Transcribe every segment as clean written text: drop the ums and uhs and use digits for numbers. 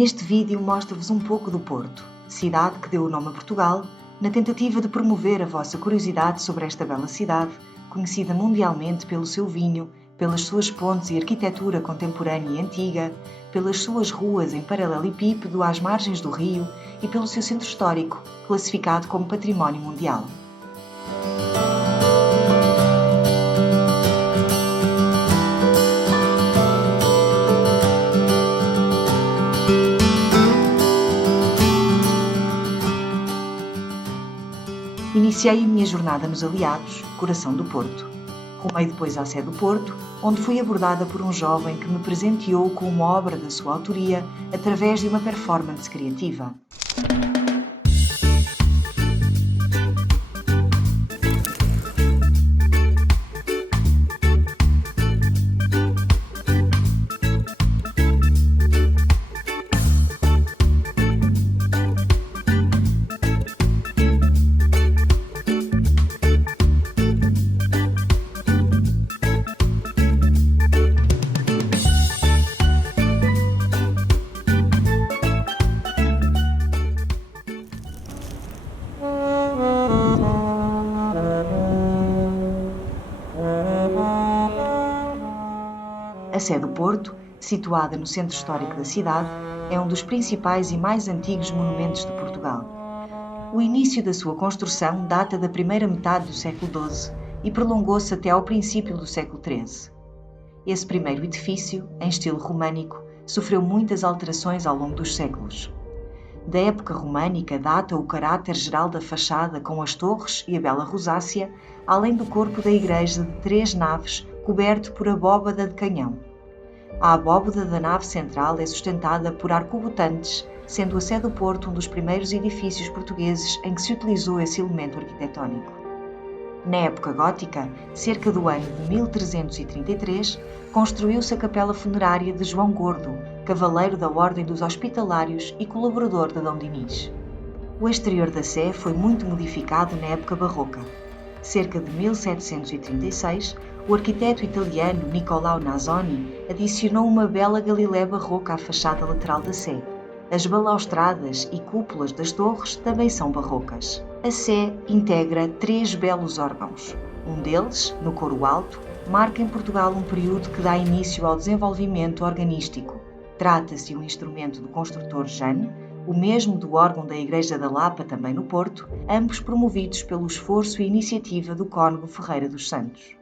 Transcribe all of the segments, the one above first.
Neste vídeo mostro-vos um pouco do Porto, cidade que deu o nome a Portugal, na tentativa de promover a vossa curiosidade sobre esta bela cidade, conhecida mundialmente pelo seu vinho, pelas suas pontes e arquitetura contemporânea e antiga, pelas suas ruas em paralelepípedo às margens do rio e pelo seu centro histórico, classificado como Património Mundial. Iniciei a minha jornada nos Aliados, coração do Porto. Rumei depois à Sé do Porto, onde fui abordada por um jovem que me presenteou com uma obra da sua autoria através de uma performance criativa. A Sé do Porto, situada no centro histórico da cidade, é um dos principais e mais antigos monumentos de Portugal. O início da sua construção data da primeira metade do século XII e prolongou-se até ao princípio do século XIII. Esse primeiro edifício, em estilo românico, sofreu muitas alterações ao longo dos séculos. Da época românica data o caráter geral da fachada com as torres e a bela rosácea, além do corpo da igreja de 3 naves coberto por abóbada de canhão. A abóbada da nave central é sustentada por arcobotantes, sendo a Sé do Porto um dos primeiros edifícios portugueses em que se utilizou esse elemento arquitetónico. Na época gótica, cerca do ano de 1333, construiu-se a capela funerária de João Gordo, cavaleiro da Ordem dos Hospitalários e colaborador de Dom Dinis. O exterior da Sé foi muito modificado na época barroca. Cerca de 1736, o arquiteto italiano Nicolau Nasoni adicionou uma bela galilé barroca à fachada lateral da Sé. As balaustradas e cúpulas das torres também são barrocas. A Sé integra 3 belos órgãos. Um deles, no coro alto, marca em Portugal um período que dá início ao desenvolvimento organístico. Trata-se de um instrumento do construtor Jane, o mesmo do órgão da Igreja da Lapa, também no Porto, ambos promovidos pelo esforço e iniciativa do cônego Ferreira dos Santos.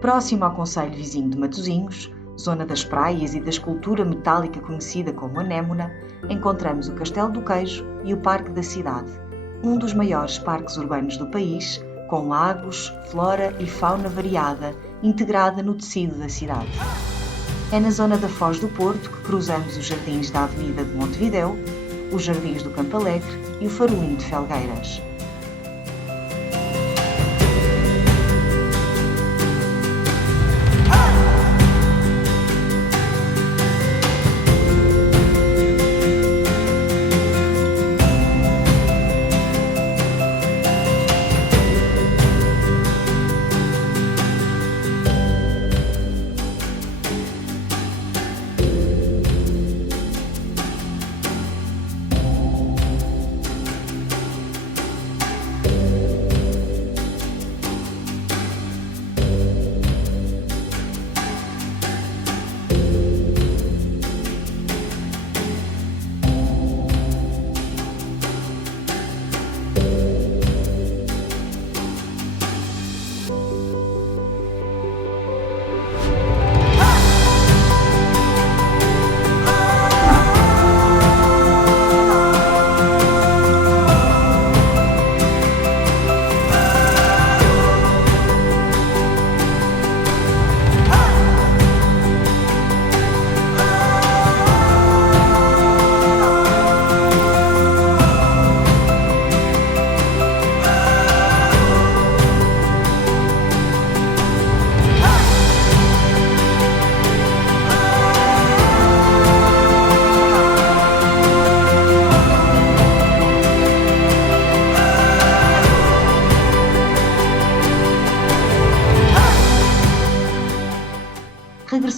Próximo ao concelho vizinho de Matosinhos, zona das praias e da escultura metálica conhecida como anémona, encontramos o Castelo do Queijo e o Parque da Cidade, um dos maiores parques urbanos do país, com lagos, flora e fauna variada, integrada no tecido da cidade. É na zona da Foz do Porto que cruzamos os jardins da Avenida de Montevidéu, os jardins do Campo Alegre e o Farolim de Felgueiras.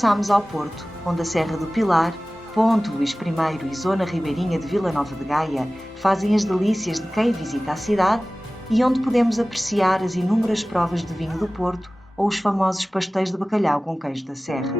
regressamos ao Porto, onde a Serra do Pilar, Ponte Luís I e zona ribeirinha de Vila Nova de Gaia fazem as delícias de quem visita a cidade e onde podemos apreciar as inúmeras provas de vinho do Porto ou os famosos pastéis de bacalhau com queijo da Serra.